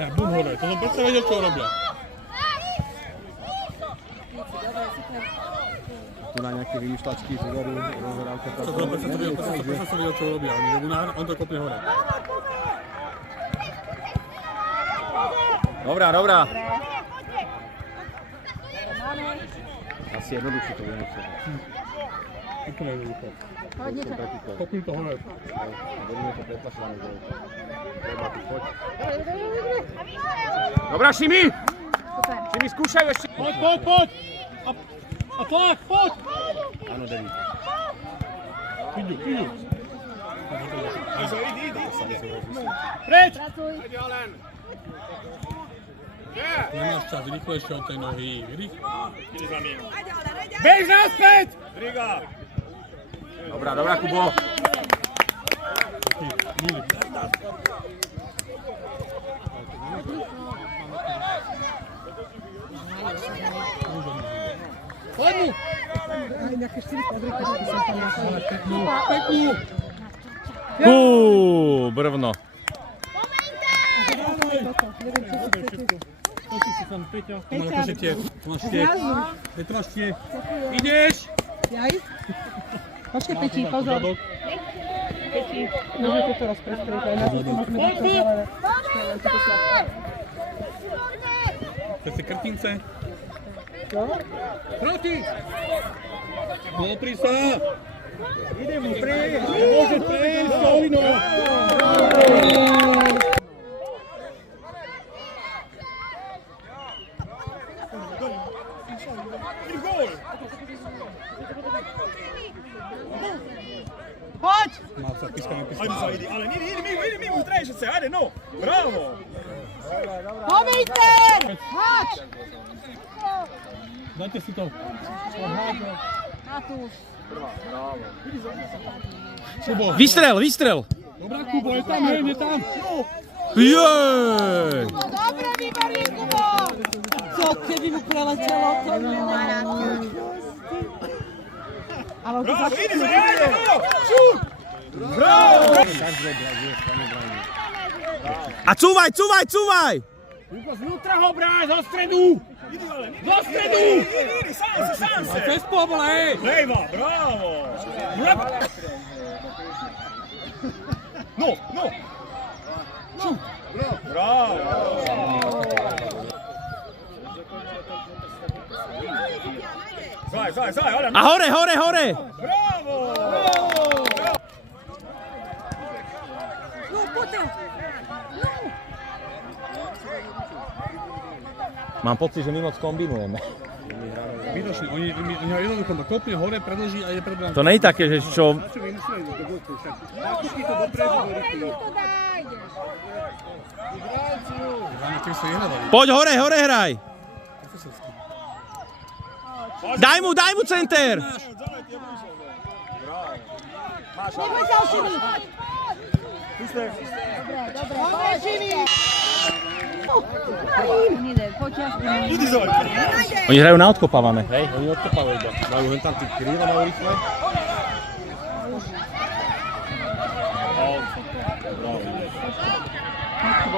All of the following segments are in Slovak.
Bum hore, to som predsa vedel, čo robia. Tu na nejaké vymýšľačky, zoveru, rozhrávka. To som predsa vedel, čo robia. On to kopne hore. Dobrá, dobrá. Asi jednoduchšie to bude. Úplne jednoducho. Kopnú to hore. Budeme to pretlačené. Dobrá, Šimi! Šimi, skúšaj ešte. Poď! A tlak, poď! Áno, David. Idú. Idi. Preč! Nemáš čas, rýchlejšie od tej nohy. Bež naspäť! Riga! Dobrá, Kubo. Poď mu! Nejaké 4 kvadriky, že by som tam našla. Brvno. Peťa, to máš tie. Ideš! Jaj? Počkej, Peti, pozor. Peti, môže toto rozprestrieť, aj na to môžeme takto zavárať. Chce si krtince? Čo? Proti! Popri sa! Idem mu prejsť! Môžeš prejsť, Solino! Poď! Mal sa pískame. Ajde, ale idi mu trejšať sa, ajde, no! Bravo! Pomíte! Háč! Dajte si to. Matúš. Kubo. Vystrel! Dobrá, Kubo, je tam. Jej! No dobre, výborný, Kubo! Co, keby mu preletelo, to ale to Bravo, začne. idi sa, ajde, no! Šut! Bravo! A cúvaj! Znútra ho bráň, zo stredu! Idi, ale, Do stredu! Idi, sám sa! Cez pobola, hej! Lejva, bravo! No! Bravo! Zaj, ale... A hore! Bravo! No, poďte! Mám pocit, že my moc kombinujeme. Výdočne, oni jednoducho to kopne hore, predlží a je pred bránkou. To nie je také, že čo... Poď hore hraj! Daj mu center! Neboj sa, Šimi! Dobre, Šimi! Idi, Zoj! Oni hrajú na odkopávané. Hej, oni odkopávajú iba. Majú len tam tí kríla, majú rýchle.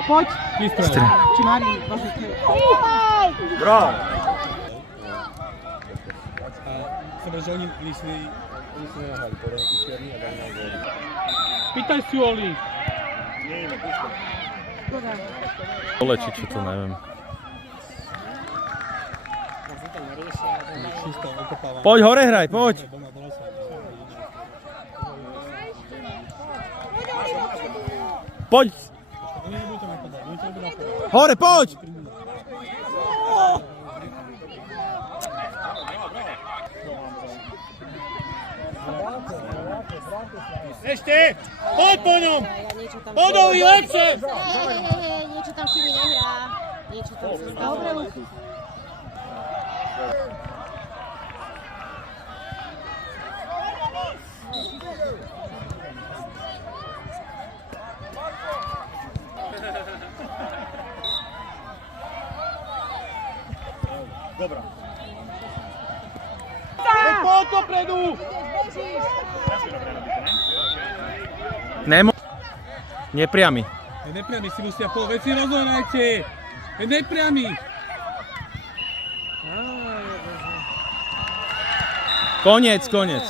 Poď! Strel. Či Marii, pozrite. Bravo! Dobre, že oni si nehrali, podľa čierni a dali na gól. Pýtaj si Oli. Dole, či čo to neviem. Poď hore hraj, poď! Poď! Hore, poď! Ešte! Poď po ňom! Podovi lepšie! Niečo tam Šimi nehrá. Niečo tam sa stalo. Dobre, Luky. Dobra. Poď dopredu! Nemo. Nepriamy. Nepriamy si musia po veci rozohrajte. Nepriamy. Koniec, koniec.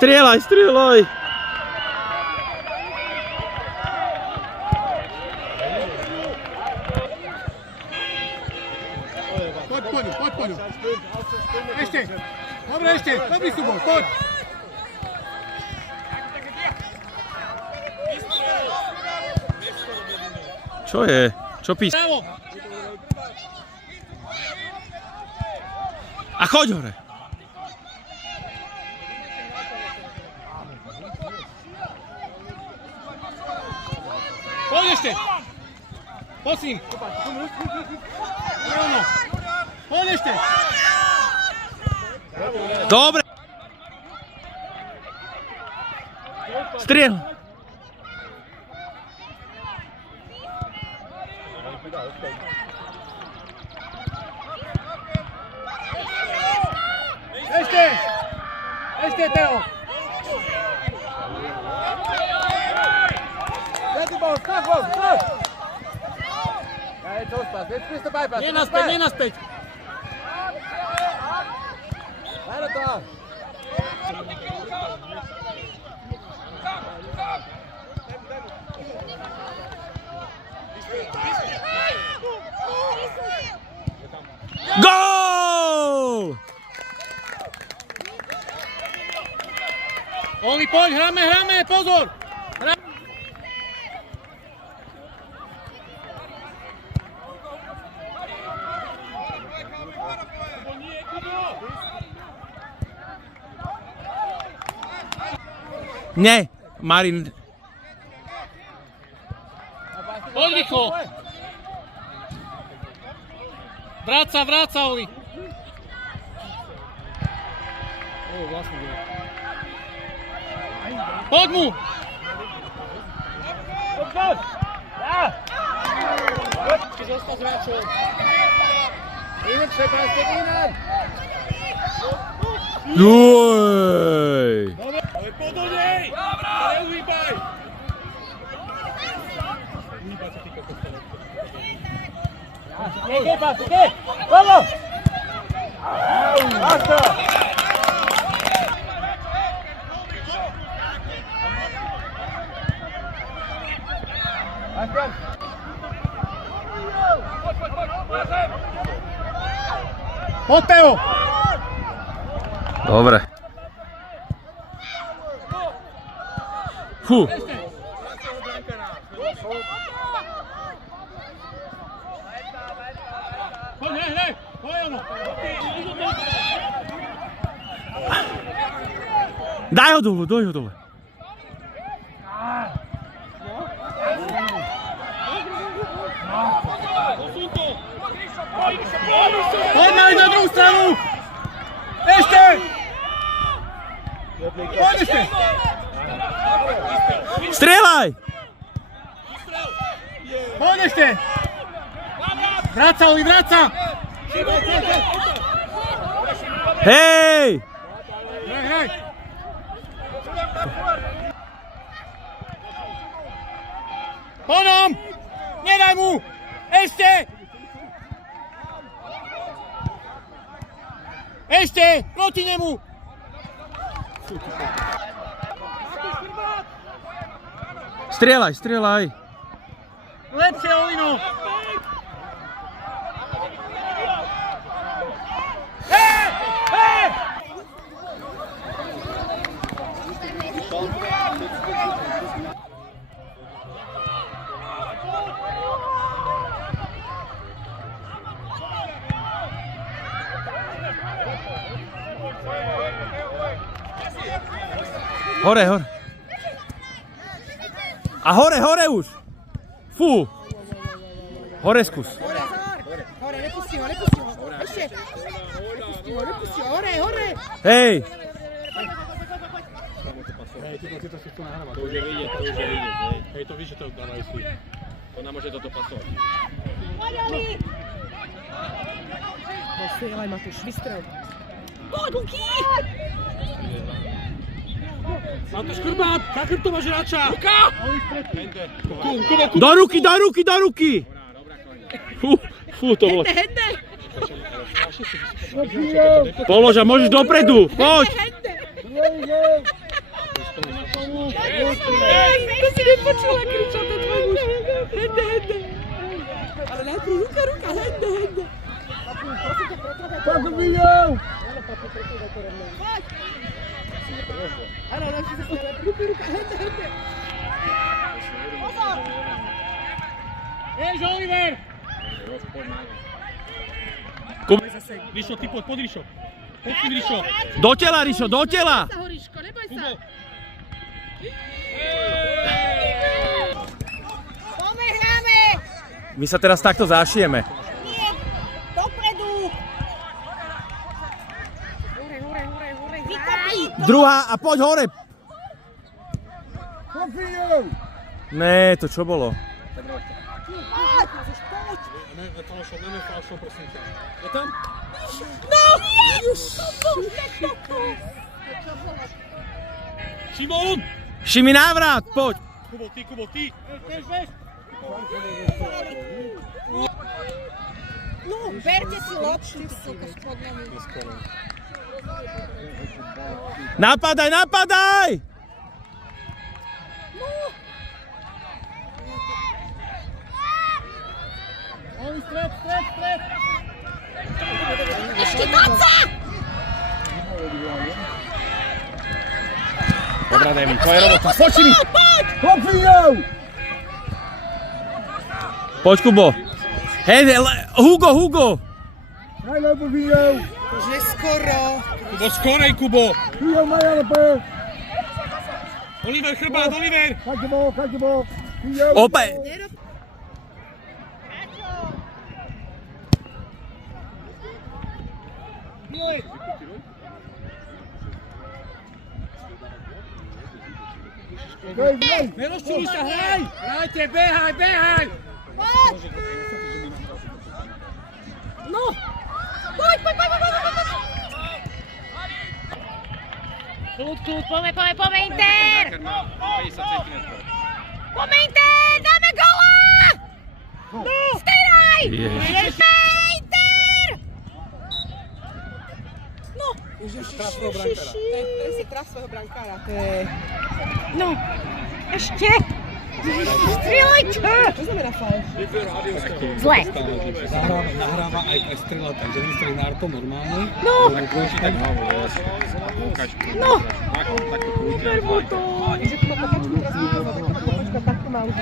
Strieľaj, strieľaj! Poď po ňu. Ešte. Dobre, ešte. Dobrý súboj, poď. Čo je? Čo píš? Bravo. A choď hore! Poď ešte. Poď s ním. Rovno. Poď ešte. Dobre! Strieľ! Ešte. Ešte, Teo. Nie naspäť. Gól! Oli, poď, hráme, pozor. Nie, Marin. Poď rýchlo. Vráca, Oli. Vlastne nie. Poď mu. Zostať s hráčom. Joj! Ale poď do nej. Neuhýbaj. Uhýbaj sa, ty kokos. Vamos! Basta! Poď, Teo. Dobre. Fú. Poď, hej, poď ono. Daj ho dole. Poď na druhú stranu. Ešte. Poď ešte. Strieľaj! Poď ešte. Vráca, Oli, vráca. Hej! Hej. Poďom. Nedaj mu. Ešte. Ešte, proti nemu! Strieľaj! Lepšie, Olino! Hore. A hore už! Fú! Hore skús. Hore, nepustí nepusti ho. Ešte. Nepusti ho, hore. Hej! Hej, títo si chcú nahrávať. To už je vidieť, Hej, to víš, že to dávajú si. To nám môže toto pasovať. Strieľaj, Matúš, vystrel. Poď, Luky! Matúš Chrbát, za chrbtom máš hráča! Luka! Do ruky! Fú, to bolo. Hende! Polož a môžeš dopredu, poď! To si nepočula kričať na tvoj muž. Hende. Ale najprv ruka, hende. Pojď do videu! Áno, najprv sa stane. Ruka, hende. Pozor! Jež, Oliver! Rišo, ty poď Rišo. Poď si, Rišo. Do tela, Rišo, do tela! Sa horiško, neboj sa. Poďme, hráme! My sa teraz takto zašijeme. Nie, dopredu! Hore. Vykopni! Druhá a poď hore! Pojď videu! Né, to čo bolo? Poď! Nefalšo, prosím ťa. Je tam? No! Šimon! Šimi návrat, poď! Kubo, ty! No, berte si loptu, ty suka, spodnami. Napadaj! Ešte konca! Dobrá, David, tvoja robota. Poď, Šimi! Pojď videu! Poď, Kubo. Hej, Hugo! Najlepší videu! Už je skoro. Kubo, skorej, Kubo! Videu mají na pé! Oliver, Chrbát, Oliver! Chodte bol! Videu! Opäť! Nerozčuli sa, hraj! Hrajte, behaj! Poď! No! Poď! Kľud, poďme, Inter! Poďme, Inter! Dáme gola! No! Stejnaj! Inter! No! Ten si traf svojho brankára. To je... No! Ešte! Strieľajte! Čo znamená faul? Zle! Nahráva aj strela, takže vystrelí na arto normálne. No! No! Verbu to! Že tu má pakačku teraz vyhráva, taká pakačka takto má už.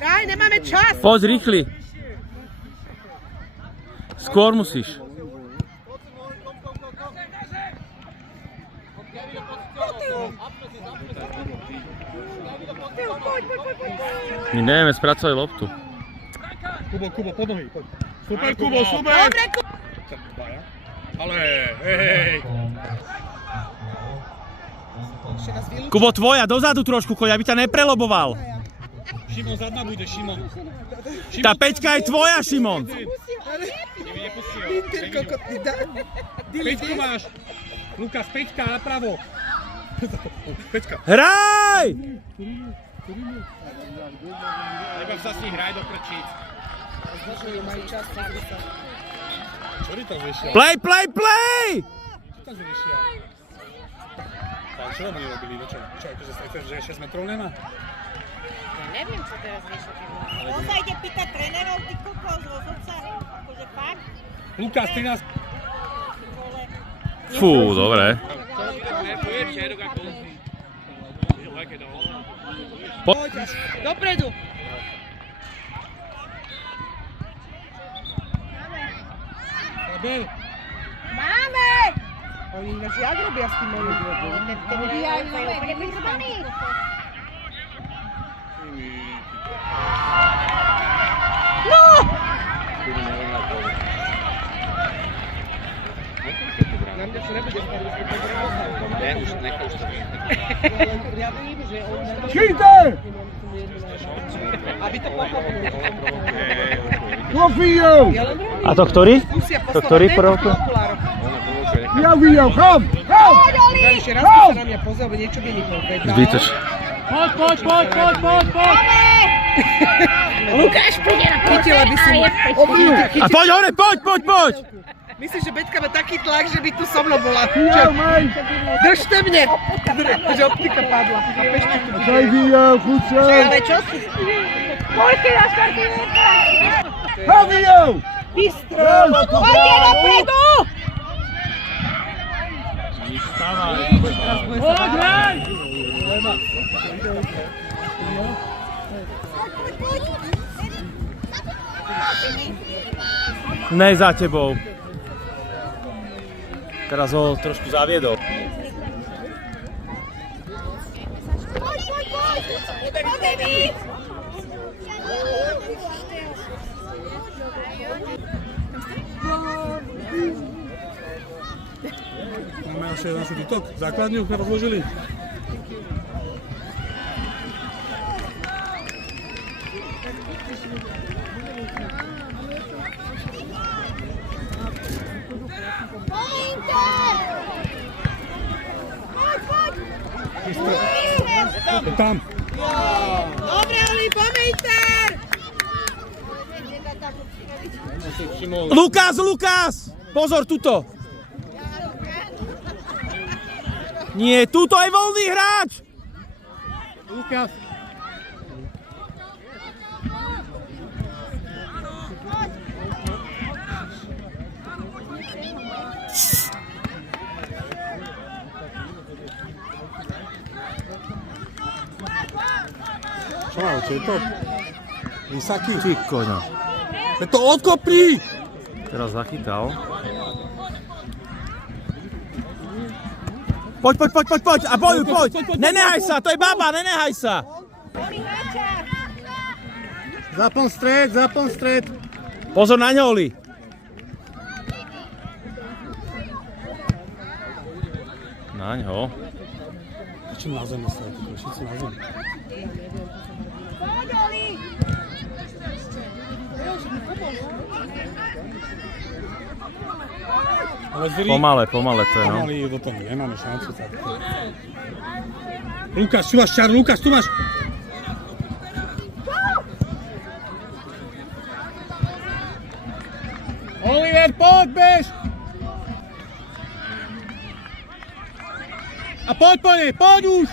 Hraj, nemáme čas! Poď rýchli. Skôr musíš. My nevieme spracovať loptu. Kubo, pod nohy, poď. Super, Kubo, super! Dobre, Ale, hej! Kubo, tvoja, dozadu trošku choď, aby ťa nepreloboval. Šimon, zadná bude, Šimon. Tá peťka je tvoja, Šimon. Inter kokotný dá. Peťku máš. Lukas, peťka napravo. Peťka. Hraj! Nebav sa s nich, hraj do krčíc. Majú čas, Čo ty tam zvyšia? Play! Čo tam zvyšia? Čo oni robili? Čo, akože sa chceš, že 6 metrov nemá? Ja neviem, čo teraz riešite. On sa ide pýtať trénerov, ty kokos, rozhodca. Akože fakt? Lukas, ty nás... Fú, dobre. Poď, dopredu. Máme! Oni ináč jak robia s tým oni? Ten robí aj úplne vyzvaný. Na mňa čo nebude spať, už to bude. Ne, už nechaj už to. Ja vím, že on... Schieten! Aby to pochopil. Trofeo! A to ktorý? Musia To ktorý prvok? Ja videl, kom! Kom! Ja ešte raz by sa na mňa pozrel, bo niečo by mi povedal. Zbytoč. Poď! Lukáš, príde na chytila by si mu. A poď hore, poď! Myslíš, že Beťka má taký tlak, že by tu so mnou bola? Ja, maj! Držte mne! Že optika padla. Daj videl, chuce! Ale čo si? Poľky na štartu! Ja videl! Bystro! Poďte dopredu! Ne za tebou. Teraz ho trošku zaviedol. Poď! Poďte mi! Máme ešte našu tok, základňu sme rozložili. Je tam. Dobre, Oli, pomeňter! Lukáš! Pozor, tuto! Nie, tuto je voľný hráč! Lukáš. Čo je to? Vysaky. Ty koňa. Je to odkopný! Teraz zachytal. Poď! A bojuj, poď! Nenehaj sa, to je baba, nenehaj sa! Zapon stred! Pozor na ňo, Oli. Na ňo. Všetci na zemi sa, všetci na zemi. Poď, Oli! Ale zri... Pomale to je, no. Pomaly do toho, nemáme šancu. Lukáš, tu máš čaru, Lukáš, tu máš! Oliver, poď, bež! A poď po nej, poď už!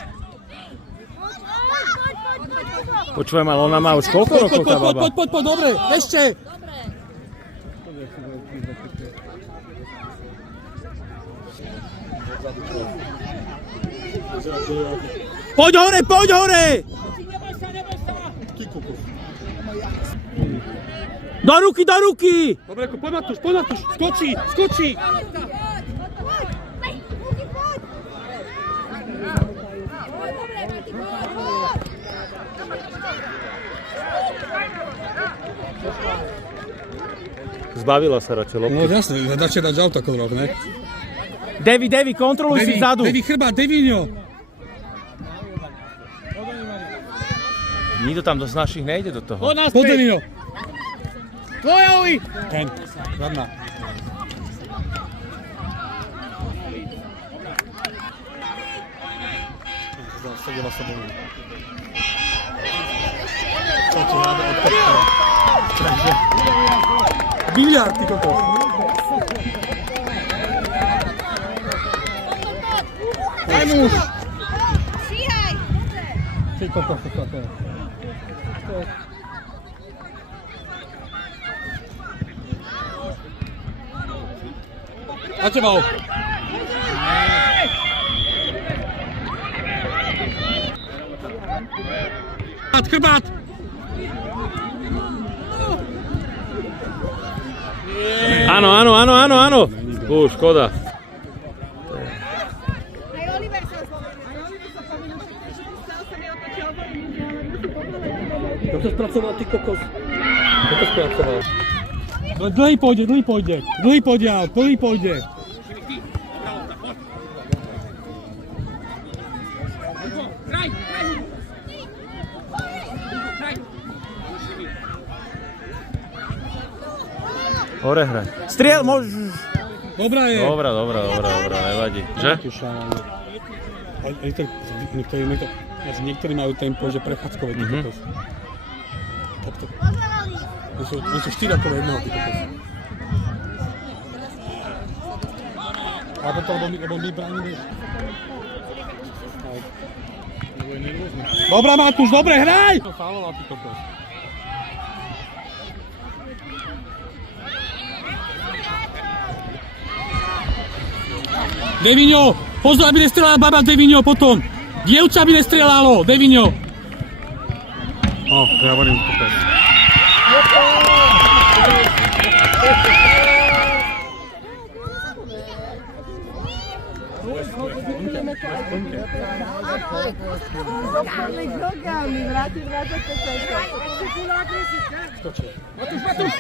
Počujem, ale ona má už koľko rokov tá baba? Poď, dobre, ešte! Poď hore! Do ruky! Dobre, poď Matúš, skočí! Zbavila sa radšej loptu. No jasne, začne dať auto krok, ne? Davy, kontroluj si vzadu. Davy, chrbát, Davinho! Nikto tam z našich nejde do toho. Poď Davinho! Tvoja, Oli! Ten, zadná. Zasadila sa bolu. Co ti ráda odpečka? Takže... Biliard, ty kokos! Daj muž! Šíhaj! Ty kokos, to je. Na teba! Chrbát! Áno. Škoda. Aj Oliver sa spomenul. Toto spracoval, ty kokos. Kto to spracoval? Dlhý pôjde. Dlhý pôjde. Hore hraj. Striel, môžeš. Dobrá je. Dobrá, nevadí. Že? Niektorí majú tempo, že prechádzkové, ty kokos. Oni sú 4 okolo jedného, ty kokos. A potom, lebo my bránime. Dobrá, Matúš, dobre, hraj! To fauloval, ty kokos. Devinho, pozor, aby nestrelala baba Devinho potom. Dievča by nestrelalo, Devinho. Ja hovorím kokos. Vráti 25 sekúnd. Matúš!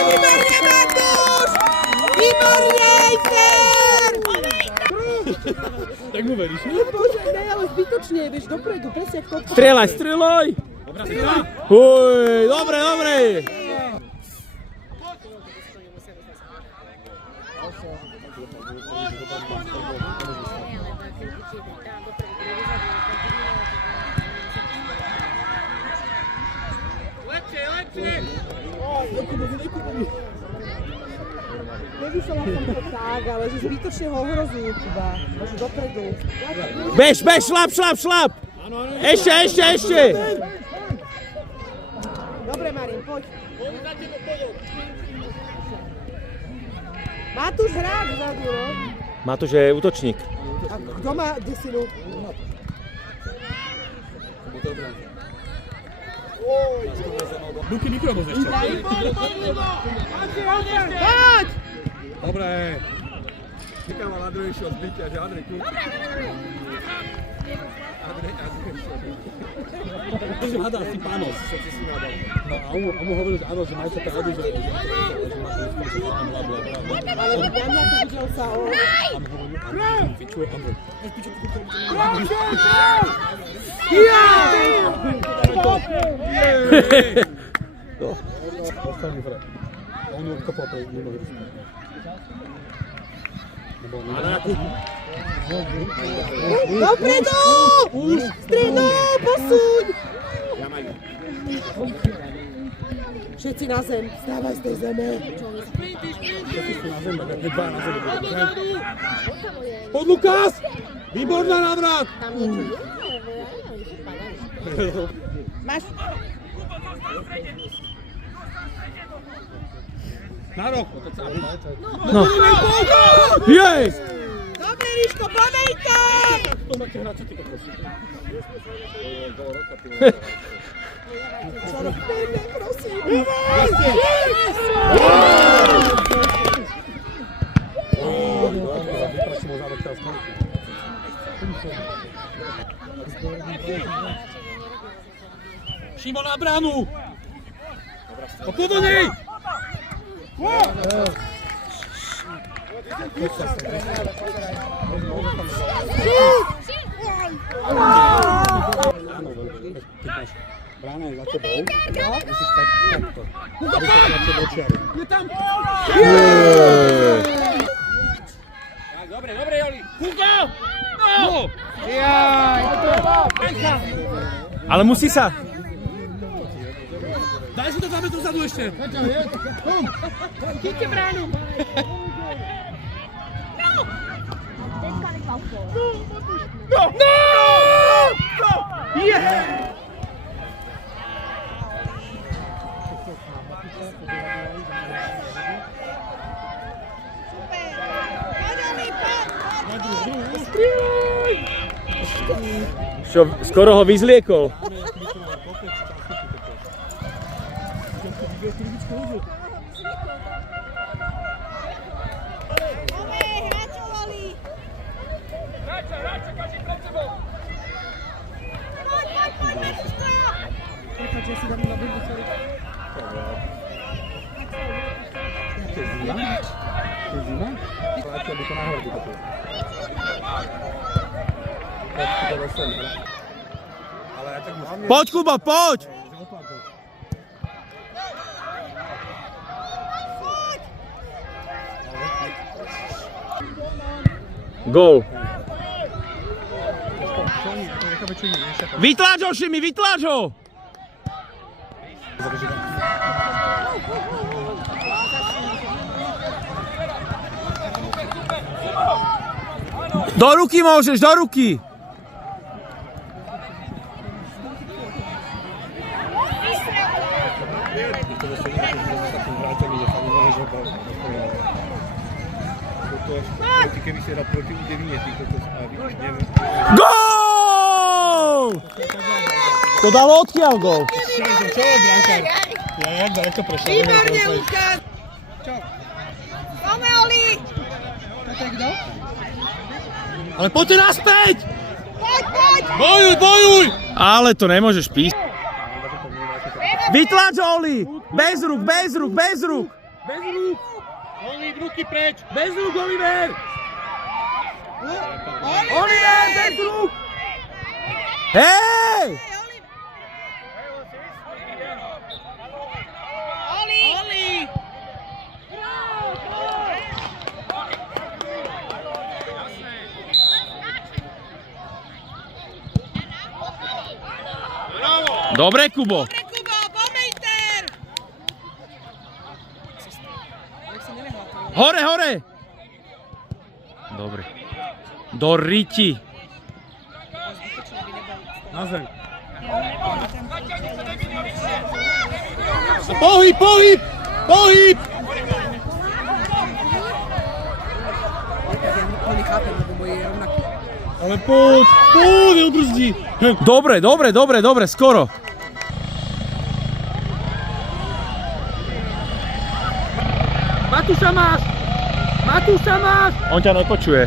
Výborne, Matúš! Výborne, Ejfer! Tak mu veríš? Bože, ne, ale zbytočne, vieš, dopredu, presne ako to. Strieľaj! Huj, dobre. Nevyšla som to tak, ale že zbytočne ho ohrozujú tuba. Môžu dopredu. Bež, šlap! Ešte! Dobre, Marín, poď. Matúš hrá vzadu, no? Matúš je útočník. A kto má desinu? Buky mikrobus ešte. Poď! Dobre. Čekám ale Andrejšho zbytia, že Andrej kľúč. Andrej šiel. To som hádal si pános. No a on mu hovoril, že áno, že majú sa tak rady, že máš že Ale na mňa to videl sa o... a mu hovoril, Andrej, fičuje Andrej. Ostatný fred. A on ju odkopal pre mimo vrstu. Dopredu! Stredu, posuň! Všetci na zem, vstávaj z tej zeme. Všetci sú na zem, tak je dva na zem. Pod Lukas! Výborná návrat! Máš... Nárok! No. Jej! Dobre, Ríško, podej to! To máte hrať, čo ty poprosíš? Čo robíme, prosím? Vypraším ho závod teraz. Šimon na bránu! Opovenej! Brána je za tebou. Musíš stať takto. Aby sa tlačil do čiary. Je tam! Dobre, Joli! Hugo! No! Ale musí sa. Daj si to 2 metrov vzadu ešte! Kom! Chyťte bránu! No! Yeah! Čo, skoro ho vyzliekol. Prepač, že si dám na bildu, sorry. To je zima? To je zima? Láčia by to nahradí toto. Tak si to dostali, ale... Ale ja tak musím... Poď, Kubo, poď! Gól. Vytláč ho, Šimi, vytláč ho! Do ruky môžeš, do ruky! Keby si dal proti U9, ty kokos, a vidíš, neviem. Gól! To dalo odkiaľ gól? Čo je brankár? Ja jak to prešlo? Výborne, Lukáš! Čo? Máme, Oli! Toto je kto? Ale poďte naspäť! Poď, poď! Bojuj, bojuj! Ale to nemôžeš písať. Vytlač, Oli! Bez rúk, bez rúk, bez rúk! Bez rúk! Oli, ruky preč! Bez rúk, Oliver! Oliver, bez rúk! Hej! Oli! Oli! Dobre, Kubo. Dobre, Kubo, pomejter! Hore, hore! Dobre. Do riti. Na zem. Pohyb, pohyb! Pohyb! To nechápem, lebo moje je rovnaký. Ale poď, poď, odbrzdí. Dobre, dobre, dobre, dobre, skoro. Matúša máš! Matúša máš! On ťa nepočuje.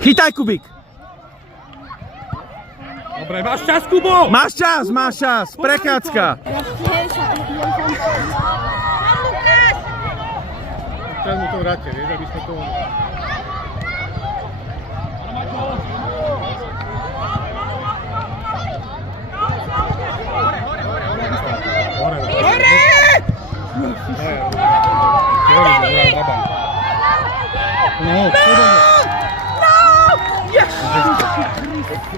Chytaj, Kubík. Dobre, máš čas, Kubo! Máš čas, prechádzka. Čas mu to vráte, vieš, aby sme to... Hore!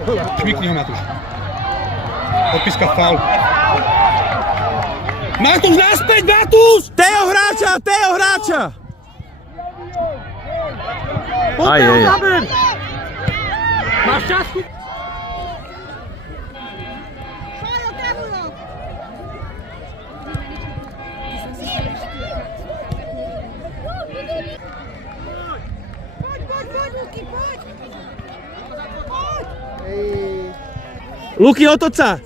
No, šmikni ho, Matúš. Odpíska faul. Matúš, naspäť, Matúš! Teo hráča! Poď ho zaber! Máš čas? Luky, otoč sa!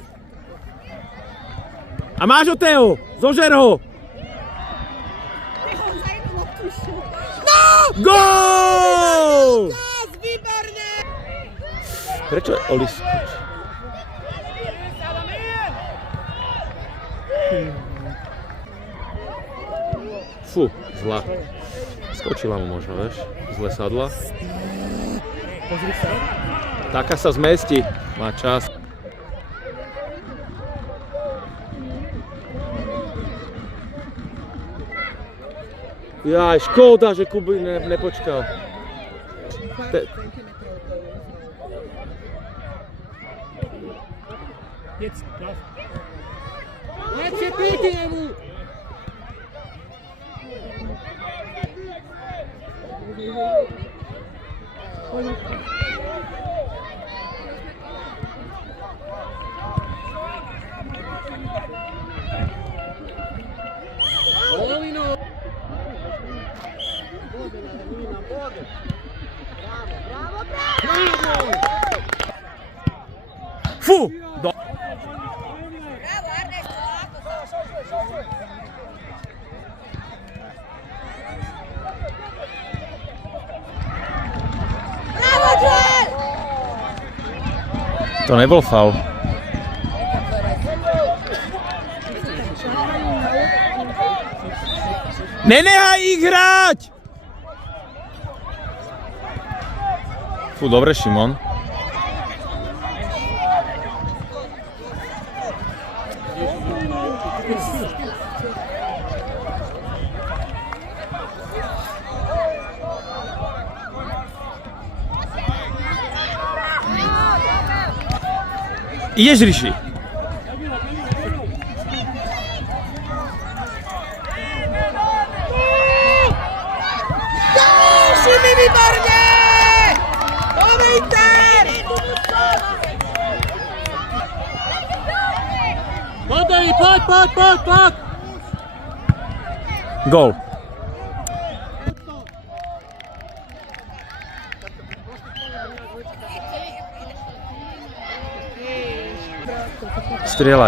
A máš ho, Teo! Zožer ho! Gól! Výborné! Prečo Oli skočí? Fú, zlá. Skočila mu možno, vieš? Zle sadla. Taká sa zmestí. Má čas. Jaj, škoda, že Kuby nepočkal. Lepšie píti jemu! Fú! Bravo, Arnes, polako. Bravo, Joel! To nebol faul. Nenehaj ich hrať! Fú, dobre, Šimon. Ideš, Riši. Šimi, výborne! Dobrý ten! Poď! Gól.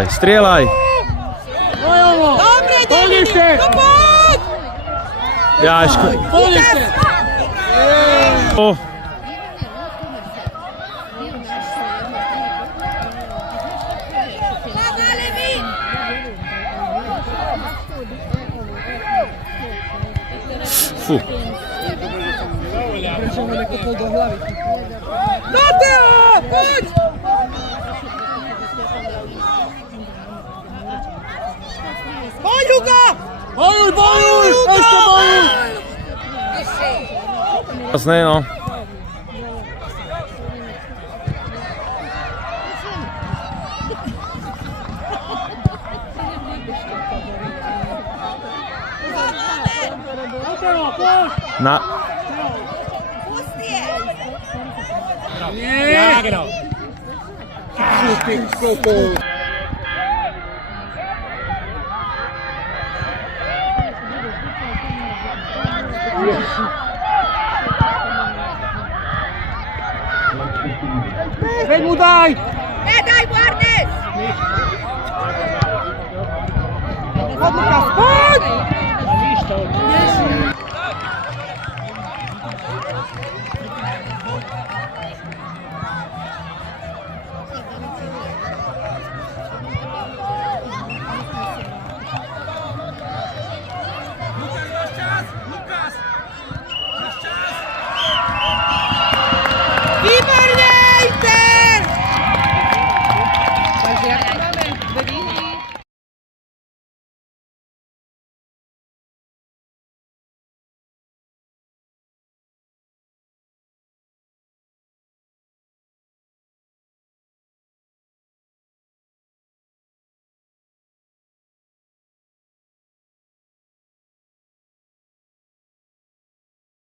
Strieľaj. Dobre, Deviny, no poď! Jaško. Oh. Fú. Mateo, poď! Poď, Hugo! Bojuj! Ešte bojuj! Jasné, no. Na... Pusti je! Veď mu daj! Nedaj mu, Arnes! Lukas, poď!